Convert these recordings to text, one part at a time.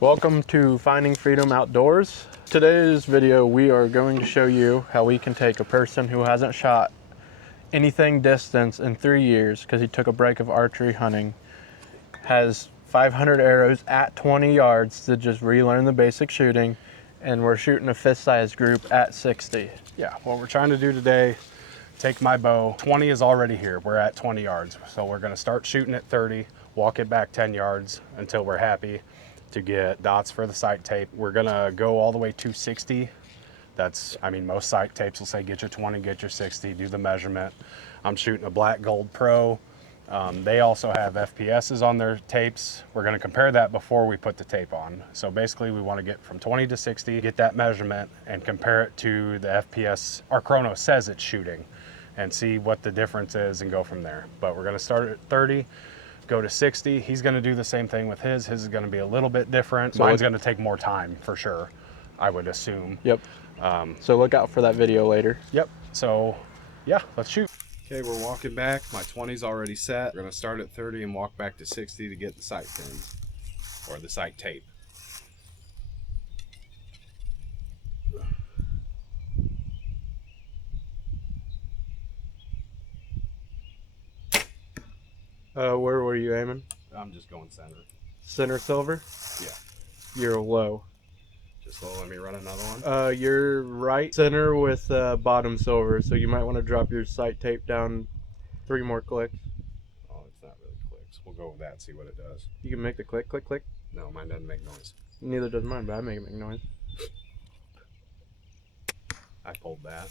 Welcome to Finding Freedom Outdoors. Today's video we are going to show you how we can take a person who hasn't shot anything distance in 3 years because he took a break of archery hunting, has 500 arrows at 20 yards to just relearn the basic shooting, and we're shooting a fist-sized group at 60. Yeah, what we're trying to do today, take my bow. 20 is already here. We're at 20 yards. So we're gonna start shooting at 30, walk it back 10 yards until we're happy to get dots for the sight tape. We're gonna go all the way to 60. That's, I mean, most sight tapes will say get your 20, get your 60, do the measurement. I'm shooting a Black Gold Pro. They also have FPSs on their tapes. We're gonna compare that before we put the tape on. So basically we wanna get from 20 to 60, get that measurement and compare it to the FPS our chrono says it's shooting and see what the difference is and go from there. But we're gonna start at 30, go to 60. He's gonna do the same thing with his. His is gonna be a little bit different. Mine's gonna take more time for sure, I would assume. Yep. So look out for that video later. Yep, so yeah, let's shoot. Okay, we're walking back. My 20's already set. We're gonna start at 30 and walk back to 60 to get the sight pins, or the sight tape. Where were you aiming? I'm just going center. Center silver? Yeah. You're low. Just let me run another one. You're right center with bottom silver, so you might want to drop your sight tape down 3 more clicks. Oh, it's not really clicks. We'll go with that, see what it does. You can make the click, click, click. No, mine doesn't make noise. Neither does mine, but I make it make noise. I pulled that.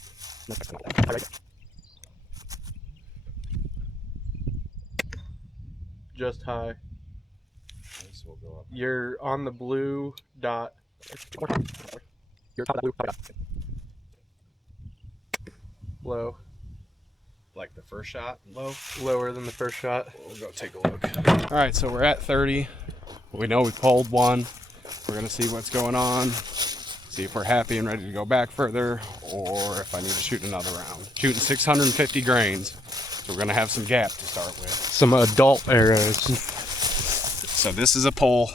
Just high. So we'll go up. You're on the blue dot. You're top of the blue dot. Low. Like the first shot, low? Lower than the first shot. We'll go take a look. All right, so we're at 30. We know we pulled one. We're gonna see what's going on. See if we're happy and ready to go back further, or if I need to shoot another round. Shooting 650 grains, so we're gonna have some gap to start with. Some adult arrows. So this is a pull.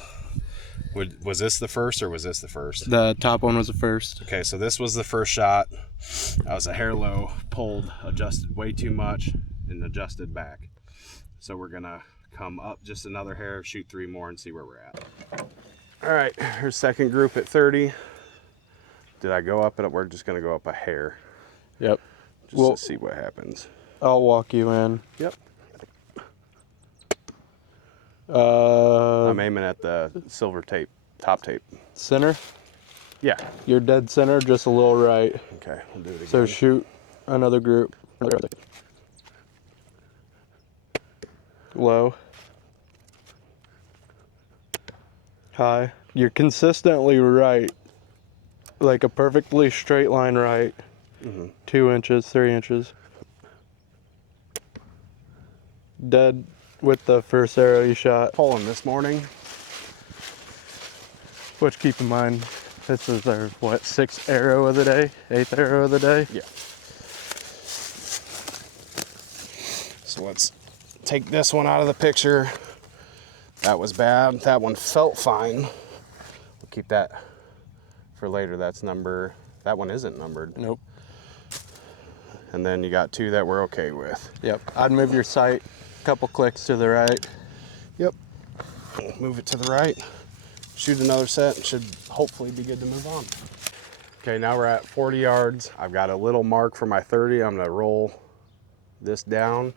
Was this the first or was this the first? The top one was the first. Okay, so this was the first shot. I was a hair low, pulled, adjusted way too much, and adjusted back. So we're gonna come up just another hair, shoot 3 more, and see where we're at. All right, here's second group at 30. Did I go up? We're just gonna go up a hair. Yep. Just to see what happens. I'll walk you in. Yep. I'm aiming at the silver tape, top tape. Center? Yeah. You're dead center, just a little right. Okay, we'll do it again. So shoot another group. Low. High. You're consistently right. Like a perfectly straight line right. 2 inches, 3 inches. Dead with the first arrow you shot. Pulling this morning. Which, keep in mind, this is our, what, 6th arrow of the day? 8th arrow of the day? Yeah. So let's take this one out of the picture. That was bad. That one felt fine. We'll keep that for later. That's number, that one isn't numbered. Nope. And then you got 2 that we're okay with. Yep. I'd move your sight a couple clicks to the right. Yep. Move it to the right. Shoot another set and should hopefully be good to move on. Okay, now we're at 40 yards. I've got a little mark for my 30. I'm gonna roll this down.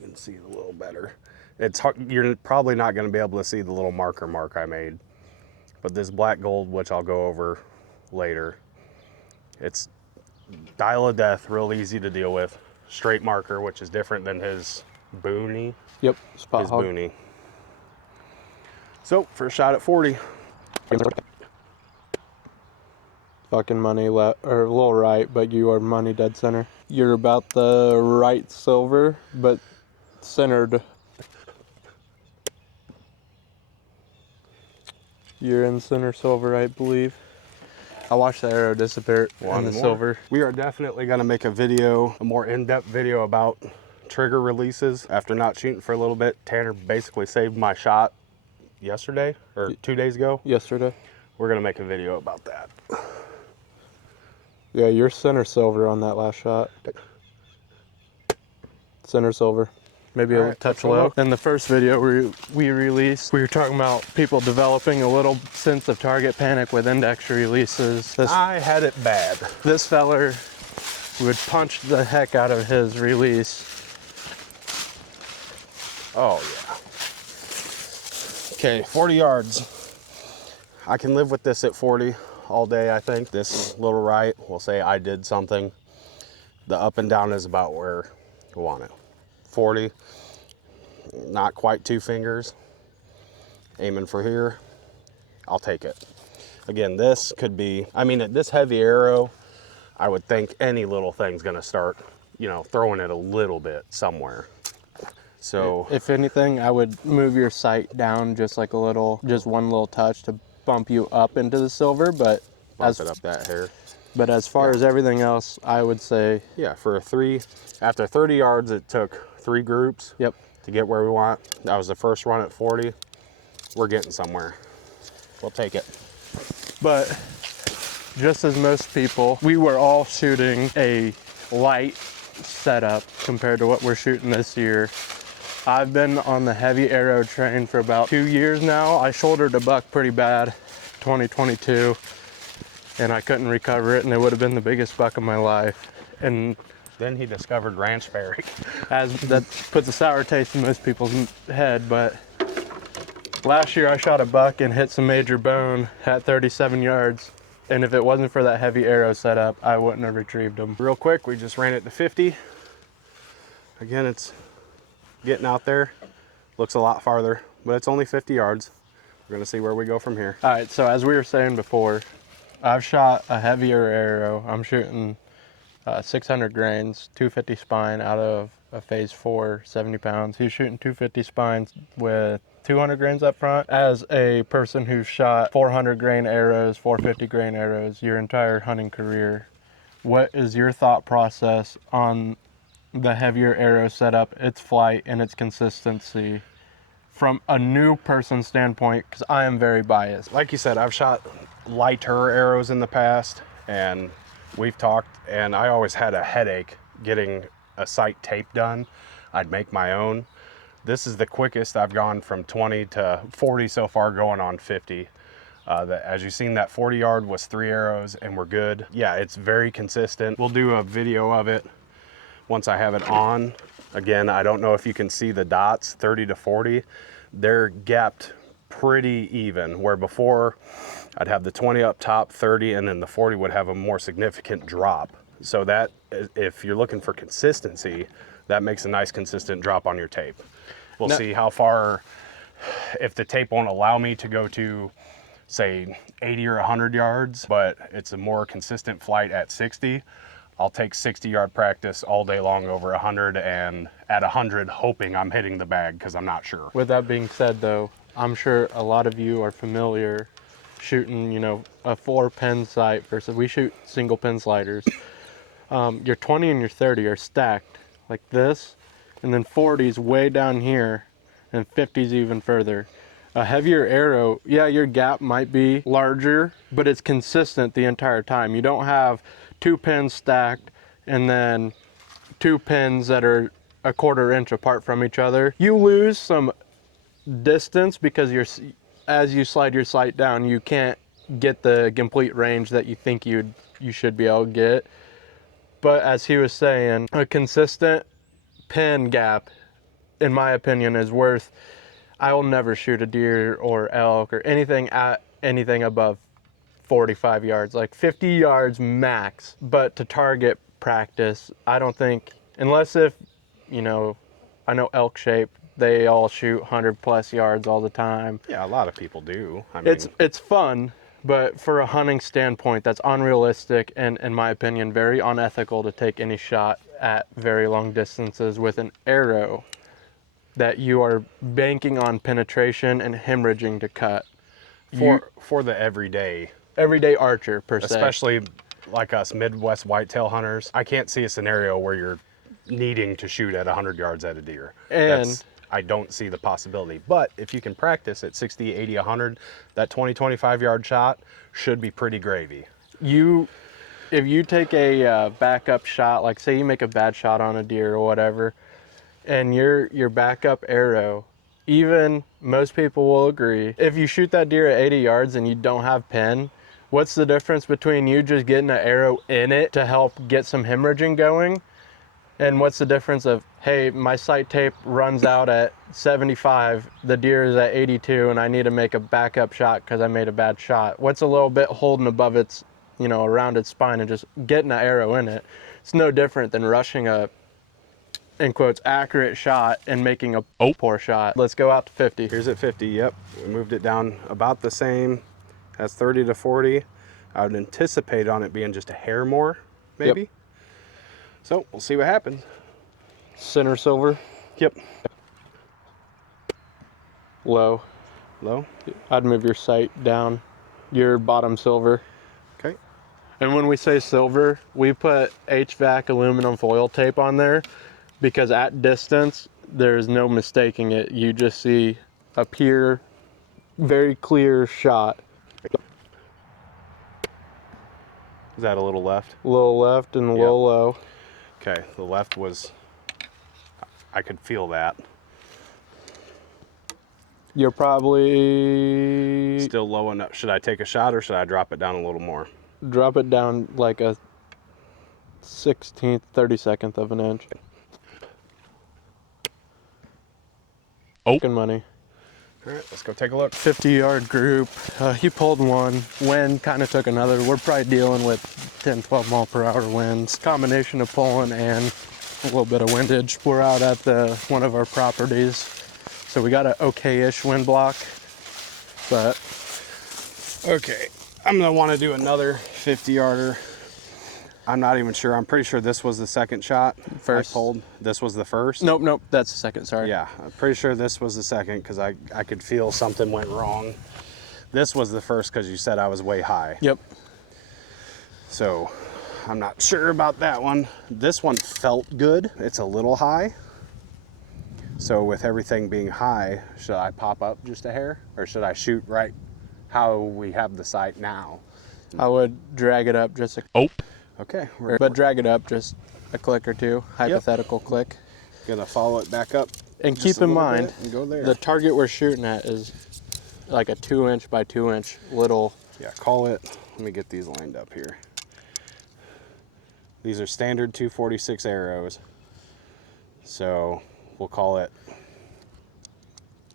You can see it a little better. It's hard, you're probably not gonna be able to see the little marker mark I made. But this Black Gold, which I'll go over later, it's dial of death, real easy to deal with. Straight marker, which is different than his boonie. Yep, spot His hog. boonie. So, first shot at 40. Fucking money left, or a little right, but you are money dead center. You're about the right silver, but centered. You're in center silver, I believe. I watched the arrow disappear in the silver. We are definitely gonna make a video, a more in-depth video about trigger releases. After not shooting for a little bit, Tanner basically saved my shot yesterday or 2 days ago. Yesterday. We're gonna make a video about that. Yeah, you're center silver on that last shot. Center silver. Maybe All a right, touch let's go low. look. In the first video we released, we were talking about people developing a little sense of target panic with index releases. I had it bad. This feller would punch the heck out of his release. Oh yeah. Okay, 40 yards. I can live with this at 40 all day, I think. This little right will say I did something. The up and down is about where you want it. 40, not quite 2 fingers. Aiming for here, I'll take it. Again, this could be, I mean, at this heavy arrow, I would think any little thing's gonna start, you know, throwing it a little bit somewhere. So If anything, I would move your sight down just like a little, just one little touch to bump you up into the silver, but bump it up that hair. But as far as everything else, I would say, Yeah, for a 3, after 30 yards, it took 3 groups yep. to get where we want. That was the first run at 40. We're getting somewhere. We'll take it. But just as most people, we were all shooting a light setup compared to what we're shooting this year. I've been on the heavy arrow train for about 2 years now. I shouldered a buck pretty bad 2022 and I couldn't recover it, and it would have been the biggest buck of my life. And Then he discovered Ranch Berry. as that puts a sour taste in most people's head, but last year I shot a buck and hit some major bone at 37 yards. And if it wasn't for that heavy arrow setup, I wouldn't have retrieved them. Real quick, we just ran it to 50. Again, it's getting out there. Looks a lot farther, but it's only 50 yards. We're gonna see where we go from here. All right, so as we were saying before, I've shot a heavier arrow. I'm shooting 600 grains, 250 spine out of a phase 4, 70 pounds. He's shooting 250 spines with 200 grains up front. As a person who's shot 400 grain arrows, 450 grain arrows your entire hunting career, what is your thought process on the heavier arrow setup, its flight, and its consistency from a new person standpoint? Because I am very biased. Like you said, I've shot lighter arrows in the past, and we've talked, and I always had a headache getting a sight tape done. I'd make my own. This is the quickest I've gone from 20 to 40 so far, going on 50. As you've seen, that 40 yard was 3 arrows and we're good. Yeah, it's very consistent. We'll do a video of it once I have it on. Again, I don't know if you can see the dots, 30 to 40. They're gapped pretty even, where before I'd have the 20 up top, 30, and then the 40 would have a more significant drop. So that, if you're looking for consistency, that makes a nice consistent drop on your tape. We'll see how far, if the tape won't allow me to go to, say, 80 or 100 yards, but it's a more consistent flight at 60, I'll take 60-yard practice all day long over 100, and at 100, hoping I'm hitting the bag, because I'm not sure. With that being said, though, I'm sure a lot of you are familiar shooting, you know, a 4-pin sight versus we shoot single pin sliders. Your 20 and your 30 are stacked like this, and then 40's way down here, and 50's even further. A heavier arrow, yeah, your gap might be larger, but it's consistent the entire time. You don't have 2 pins stacked and then 2 pins that are a 1/4 inch apart from each other. You lose some distance because as you slide your sight down, you can't get the complete range that you think you should be able to get. But as he was saying, a consistent pin gap, in my opinion, is worth. I will never shoot a deer or elk or anything at anything above 45 yards, like 50 yards max. But to target practice, I don't think, unless if, you know, I know Elk Shape, they all shoot 100+ yards all the time. Yeah, a lot of people do. I mean, It's fun, but for a hunting standpoint, that's unrealistic and, in my opinion, very unethical to take any shot at very long distances with an arrow that you are banking on penetration and hemorrhaging to cut. for the everyday Archer, per se. especially like us Midwest whitetail hunters, I can't see a scenario where you're needing to shoot at 100 yards at a deer. And I don't see the possibility. But if you can practice at 60, 80, 100, that 20, 25 yard shot should be pretty gravy. If you take a backup shot, like say you make a bad shot on a deer or whatever, and your backup arrow, even most people will agree, if you shoot that deer at 80 yards and you don't have pin, what's the difference between you just getting an arrow in it to help get some hemorrhaging going, and what's the difference of, hey, my sight tape runs out at 75, the deer is at 82, and I need to make a backup shot because I made a bad shot? What's a little bit holding above its, around its spine and just getting an arrow in it? It's no different than rushing a, in quotes, accurate shot and making a poor shot. Let's go out to 50. Here's at 50, yep. We moved it down about the same as 30 to 40. I would anticipate on it being just a hair more, maybe. Yep. So we'll see what happens. Center silver. Yep. Low. Low. I'd move your sight down. Your bottom silver. Okay. And when we say silver, we put HVAC aluminum foil tape on there because at distance, there's no mistaking it. You just see a pure, very clear shot. Is that a little left? A little left and a little low. Okay, the left was, I could feel that. You're probably... Still low enough. Should I take a shot or should I drop it down a little more? Drop it down like a 16th, 32nd of an inch. Oh. Good money. All right, let's go take a look. 50-yard group. He pulled one. Wind kind of took another. We're probably dealing with 10, 12 mile per hour winds. Combination of pulling and a little bit of windage. We're out at one of our properties, so we got an okay-ish wind block. But Okay, I'm gonna want to do another 50-yarder. I'm not even sure. I'm pretty sure this was the second shot. First. I pulled. This was the first. nope, that's the second. Sorry. Yeah, I'm pretty sure this was the second because I could feel something went wrong. This was the first because you said I was way high. Yep. So I'm not sure about that one. This one felt good. It's a little high. So with everything being high, should I pop up just a hair or should I shoot right how we have the sight now? I would drag it up just a... Okay, But drag it up just a click or two, hypothetical click. Gonna follow it back up. And just keep a in little mind, bit and go there. the target we're shooting at is like a 2-inch by 2-inch little. Yeah, call it. Let me get these lined up here. These are standard 246 arrows. So we'll call it,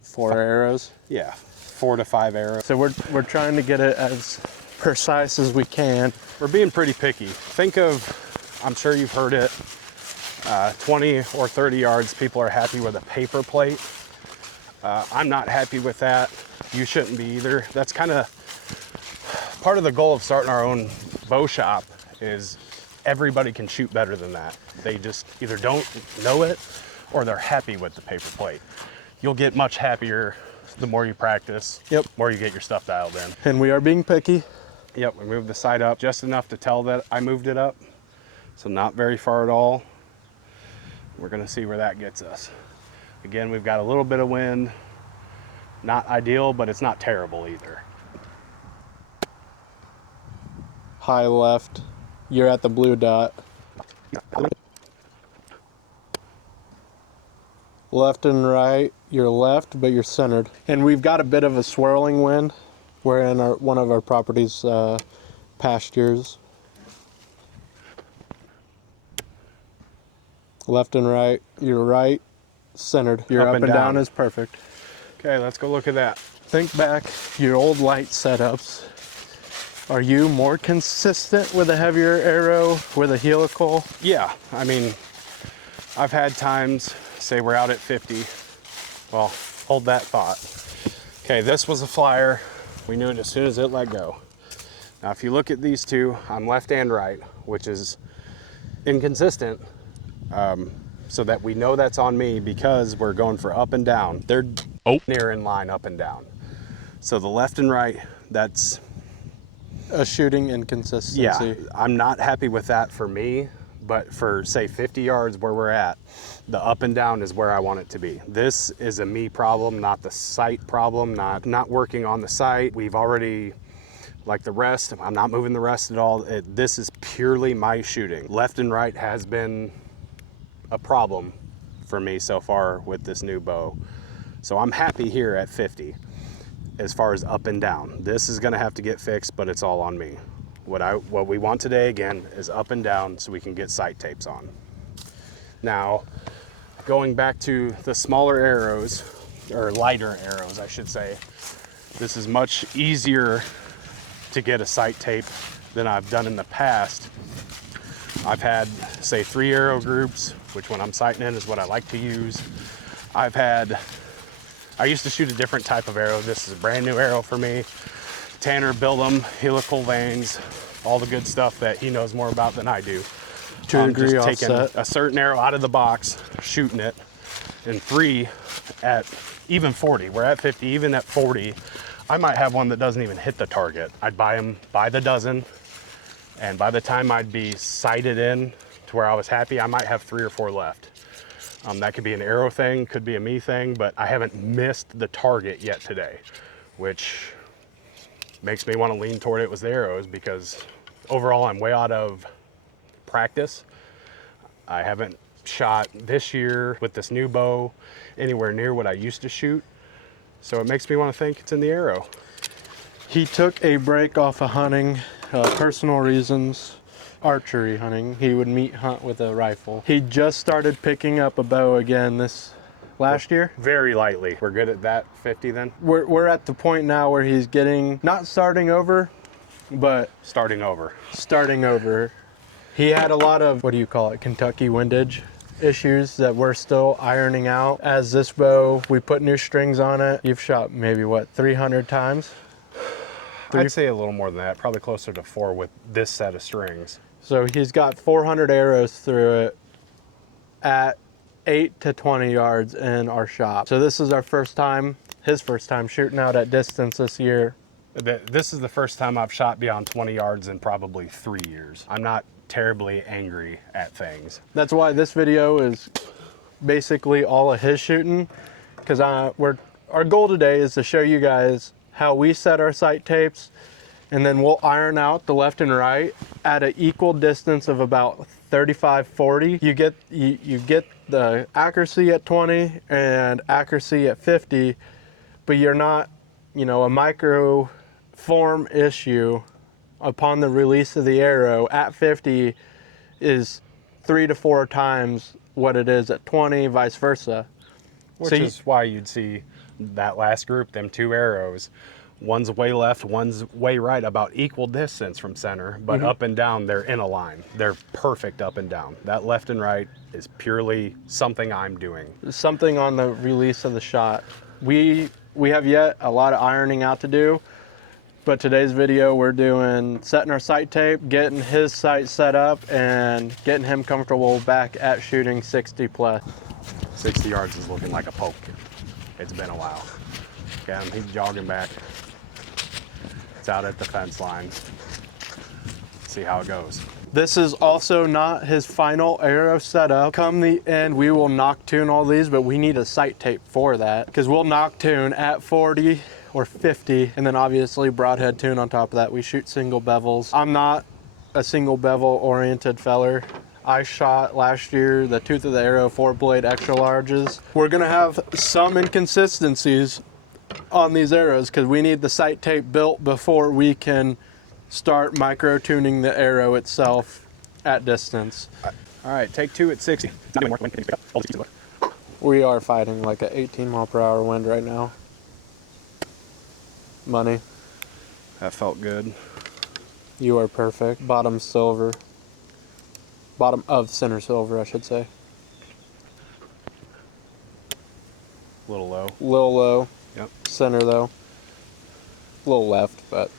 4 arrows. yeah, 4 to 5 arrows. So we're trying to get it as precise as we can. We're being pretty picky. Think of, I'm sure you've heard it, 20 or 30 yards, people are happy with a paper plate. I'm not happy with that. You shouldn't be either. That's kind of part of the goal of starting our own bow shop is everybody can shoot better than that. They just either don't know it or they're happy with the paper plate. You'll get much happier the more you practice, Yep. more you get your stuff dialed in. And we are being picky. Yep, we moved the sight up just enough to tell that I moved it up. So not very far at all. We're gonna see where that gets us. Again, we've got a little bit of wind. Not ideal, but it's not terrible either. High left. You're at the blue dot. Left and right, you're left, but you're centered. And we've got a bit of a swirling wind. We're in one of our property's pastures. Left and right, you're right, centered. Your up and down is perfect. Okay, let's go look at that. Think back, your old light setups. Are you more consistent with a heavier arrow, with a helical? Yeah, I mean, I've had times, say we're out at 50. Well, hold that thought. Okay, this was a flyer. We knew it as soon as it let go. Now, if you look at these two, I'm left and right, which is inconsistent, so that we know that's on me because we're going for up and down. They're near in line up and down. So the left and right, that's A shooting inconsistency. yeah, I'm not happy with that for me, but for say 50 yards where we're at, the up and down is where I want it to be. This is a me problem, not the sight problem, not working on the sight. We've already, like the rest, I'm not moving the rest at all. This is purely my shooting. Left and right has been a problem for me so far with this new bow. So I'm happy here at 50 as far as up and down. This is gonna have to get fixed, but it's all on me. What we want today, again, is up and down so we can get sight tapes on. Now, going back to the smaller arrows, or lighter arrows, I should say, this is much easier to get a sight tape than I've done in the past. I've had, say, 3 arrow groups, which when I'm sighting in is what I like to use. I used to shoot a different type of arrow. This is a brand new arrow for me. Tanner built them, helical vanes, all the good stuff that he knows more about than I do. Degree just taking offset. a certain arrow out of the box, shooting it, and 3 at even 40. We're at 50, even at 40. I might have one that doesn't even hit the target. I'd buy them by the dozen, and by the time I'd be sighted in to where I was happy, I might have 3 or 4 left. That could be an arrow thing, could be a me thing, but I haven't missed the target yet today, which makes me want to lean toward it with the arrows, because overall I'm way out of practice. I haven't shot this year with this new bow anywhere near what I used to shoot, so it makes me want to think it's in the arrow. He took a break off of hunting, personal reasons, archery hunting. He would meat hunt with a rifle. He just started picking up a bow again this last year. Very lightly. We're good at that 50 then? We're at the point now where he's getting, not starting over, but Starting over. starting over. He had a lot of, what do you call it, Kentucky windage issues that we're still ironing out. As this bow, we put new strings on it. You've shot maybe, what, 300 times? I'd say a little more than that, probably closer to 4 with this set of strings. So he's got 400 arrows through it at 8 to 20 yards in our shop. So this is our first time, his first time shooting out at distance this year. This is the first time I've shot beyond 20 yards in probably 3 years. I'm not terribly angry at things. That's why this video is basically all of his shooting, because our goal today is to show you guys how we set our sight tapes, and then we'll iron out the left and right at an equal distance of about 35-40. You get the accuracy at 20 and accuracy at 50, but you're not, a micro form issue upon the release of the arrow at 50 is 3 to 4 times what it is at 20, vice versa. Which is why you'd see that last group, them 2 arrows, one's way left, one's way right, about equal distance from center, but up and down, they're in a line. They're perfect up and down. That left and right is purely something I'm doing. Something on the release of the shot. We have yet a lot of ironing out to do, but today's video we're doing setting our sight tape, getting his sight set up, and getting him comfortable back at shooting 60 plus. 60 yards is looking like a poke. It's been a while. Okay, he's jogging back. It's out at the fence line. See how it goes. This is also not his final arrow setup. Come the end, we will knock tune all these, but we need a sight tape for that, because we'll knock tune at 40 or 50, and then obviously broadhead tune on top of that. We shoot single bevels. I'm not a single bevel oriented feller. I shot last year the tooth of the arrow 4-blade extra larges. We're gonna have some inconsistencies on these arrows because we need the sight tape built before we can start micro tuning the arrow itself at distance. All right, take 2 at 60. We are fighting like an 18 mile per hour wind right now. Money, That felt good. you are perfect. Bottom silver. Bottom of center silver, I should say. A little low. Little low. Yep. Center though. A little left, but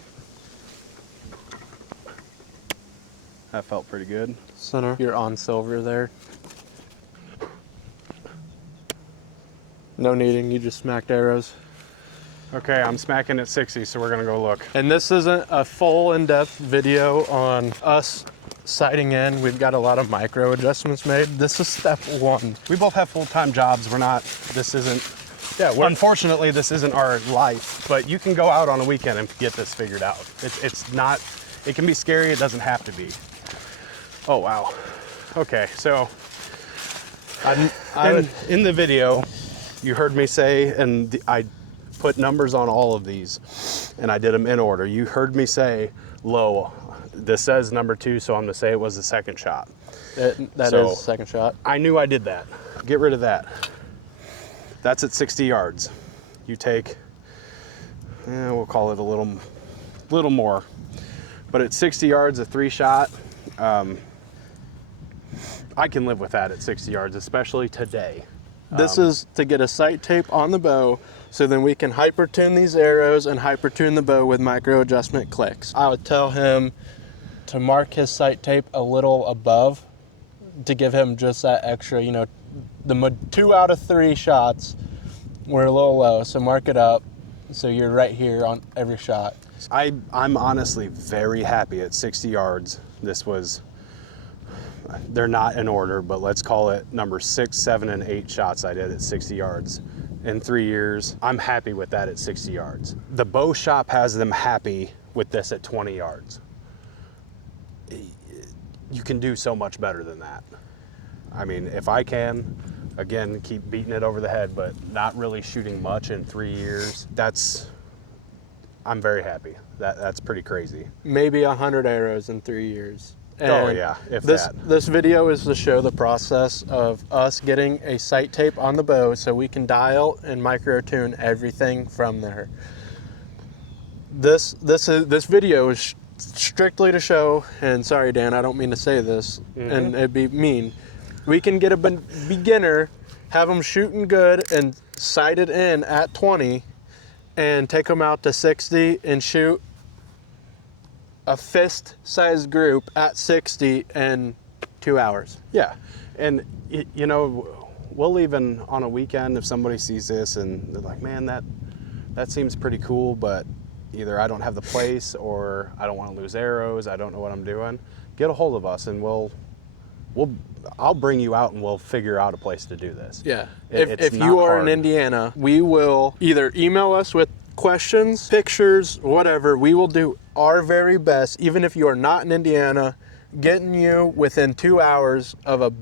That felt pretty good. center. You're on silver there. No needing, you just smacked arrows. Okay, I'm smacking at 60, so we're gonna go look. And this isn't a full in-depth video on us sighting in, we've got a lot of micro adjustments made. This is step one. We both have full-time jobs. This isn't, unfortunately, this isn't our life, but you can go out on a weekend and get this figured out. It's not, it can be scary, it doesn't have to be. Oh, wow. Okay, so in the video, you heard me say, and I put numbers on all of these, and I did them in order. You heard me say low. This says number 2, so I'm gonna say it was the second shot. That is So, the second shot. I knew I did that. Get rid of that. That's at 60 yards. You take, we'll call it a little more. But at 60 yards, a 3-shot, I can live with that at 60 yards, especially today. This is to get a sight tape on the bow, so then we can hyper tune these arrows and hyper tune the bow with micro adjustment clicks. I would tell him to mark his sight tape a little above to give him just that extra, you know, the 2 out of 3 shots were a little low, so mark it up so you're right here on every shot. I'm honestly very happy at 60 yards. They're not in order, but let's call it number 6, 7, and 8 shots I did at 60 yards in 3 years. I'm happy with that at 60 yards. The bow shop has them happy with this at 20 yards. You can do so much better than that. I mean, if I can, again, keep beating it over the head, but not really shooting much in 3 years, I'm very happy. That's pretty crazy. Maybe 100 arrows in 3 years. Oh yeah, if this, that. This video is to show the process of us getting a sight tape on the bow so we can dial and micro tune everything from there. This video is strictly to show, and sorry Dan, I don't mean to say this, and it'd be mean. We can get a beginner, have them shooting good and sighted in at 20, and take them out to 60 and shoot a fist-sized group at 60 in 2 hours. Yeah, and you know, we'll even on a weekend, if somebody sees this and they're like, man, that seems pretty cool, but either I don't have the place or I don't want to lose arrows, I don't know what I'm doing, get a hold of us and I'll bring you out and we'll figure out a place to do this. Yeah, It's if not you are hard. in Indiana, we will either email us with questions, pictures, whatever. We will do our very best, even if you are not in Indiana, getting you within 2 hours of a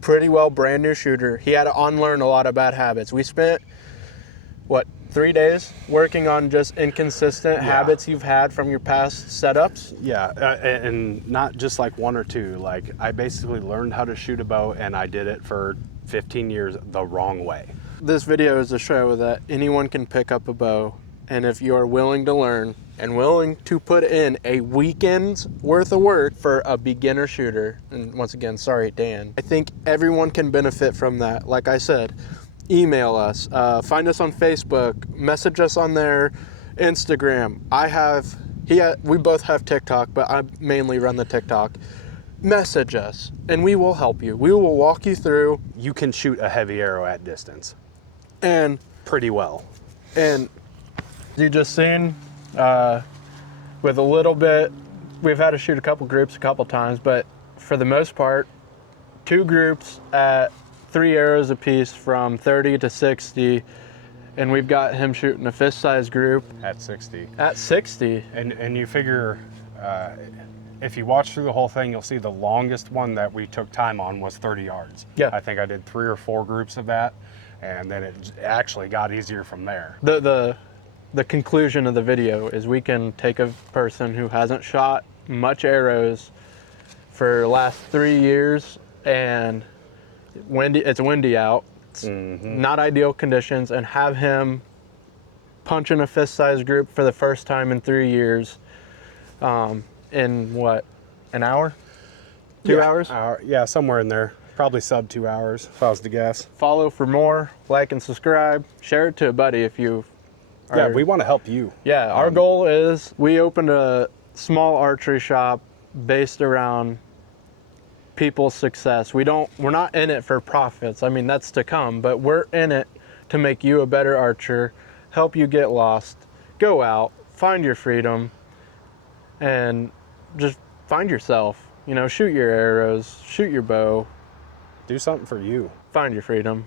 pretty well brand new shooter. He had to unlearn a lot of bad habits. We spent, 3 days working on just inconsistent habits you've had from your past setups? Yeah, and not just like 1 or 2. Like, I basically learned how to shoot a bow and I did it for 15 years the wrong way. This video is to show that anyone can pick up a bow, and if you are willing to learn and willing to put in a weekend's worth of work for a beginner shooter, and once again, sorry Dan, I think everyone can benefit from that. Like I said, email us, find us on Facebook, message us on there, Instagram. We both have TikTok, but I mainly run the TikTok. Message us and we will help you. We will walk you through. You can shoot a heavy arrow at distance And pretty well. And you just seen, with a little bit, we've had to shoot a couple groups a couple times, but for the most part, 2 groups at 3 arrows apiece from 30 to 60, and we've got him shooting a fist-sized group At 60. at 60. And you figure, if you watch through the whole thing, you'll see the longest one that we took time on was 30 yards. Yeah. I think I did 3 or 4 groups of that, and then it actually got easier from there. The conclusion of the video is we can take a person who hasn't shot much arrows for the last 3 years, and it's windy out, it's not ideal conditions, and have him punch in a fist-sized group for the first time in 3 years in what, an hour? 2 hours? Yeah, somewhere in there. Probably sub 2 hours, if I was to guess. Follow for more, like and subscribe, share it to a buddy if you are. Yeah, we want to help you. Yeah, our goal is we opened a small archery shop based around people's success. We're not in it for profits. I mean, that's to come, but we're in it to make you a better archer, help you get lost, go out, find your freedom, and just find yourself. You know, shoot your arrows, shoot your bow, Do something for you. find your freedom.